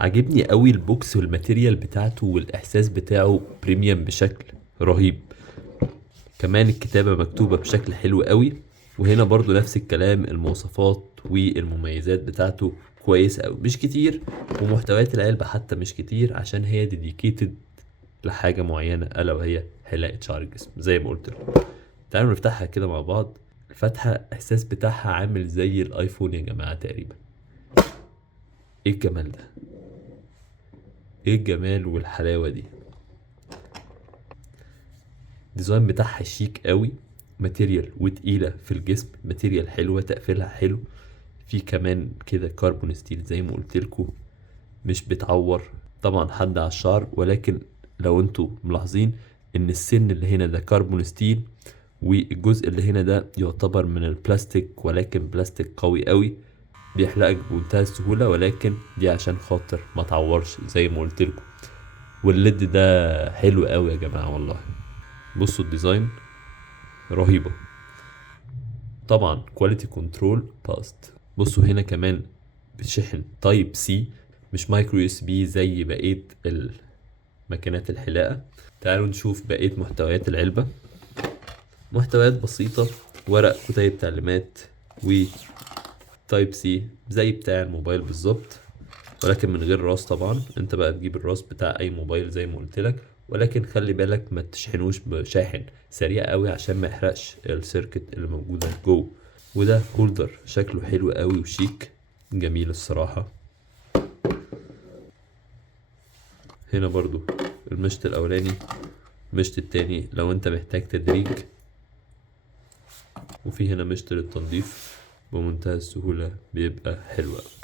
عاجبني قوي البوكس والماتيريال بتاعته والاحساس بتاعه بريميوم بشكل رهيب. كمان الكتابة مكتوبة بشكل حلو قوي. وهنا برضو نفس الكلام، المواصفات والمميزات بتاعته كويسة قوي، مش كتير. ومحتويات العلبة حتى مش كتير، عشان هي ديديكيتد لحاجة معينة، ألا وهي حلاقة شعر الجسم زي ما قلت لكم. تعالوا نفتحها كده مع بعض. الفتحة احساس بتاعها عامل زي الايفون يا جماعة تقريبا. ايه الجمال ده، ايه الجمال والحلاوة دي. الديزاين بتاعها شيك قوي. ماتيريال وتقيلة في الجسم، ماتيريال حلوة، تقفيلها حلو. في كمان كده كربون ستيل زي ما قلت لكم، مش بتعور طبعا حد على الشعر. ولكن لو انتوا ملاحظين ان السن اللي هنا ده كربون ستيل، والجزء اللي هنا ده يعتبر من البلاستيك، ولكن بلاستيك قوي قوي بيحرقك بمنتهى السهولة. ولكن دي عشان خاطر ما تعورش زي ما قلت لكم. والليد ده حلو قوي يا جماعة والله. بصوا الديزاين رهيبة. طبعا كواليتي كنترول باست. بصوا هنا كمان بتشحن تايب سي، مش مايكرو اس بي زي بقية ماكينات الحلاقة. تعالوا نشوف بقية محتويات العلبة. محتويات بسيطة، ورق كتيب تعليمات، و تايب سي زي بتاع الموبايل بالظبط، ولكن من غير راس. طبعا انت بقى تجيب الراس بتاع اي موبايل زي ما قلت لك، ولكن خلي بالك ما تشحنوش بشاحن سريع قوي عشان ما يحرقش السيركت اللي موجوده جوه. وده هولدر شكله حلو قوي وشيك، جميل الصراحه. هنا برضو المشط الاولاني، المشط التاني لو انت محتاج تدريج، وفي هنا مشط للتنظيف بمنتهى السهوله، بيبقى حلو قوي.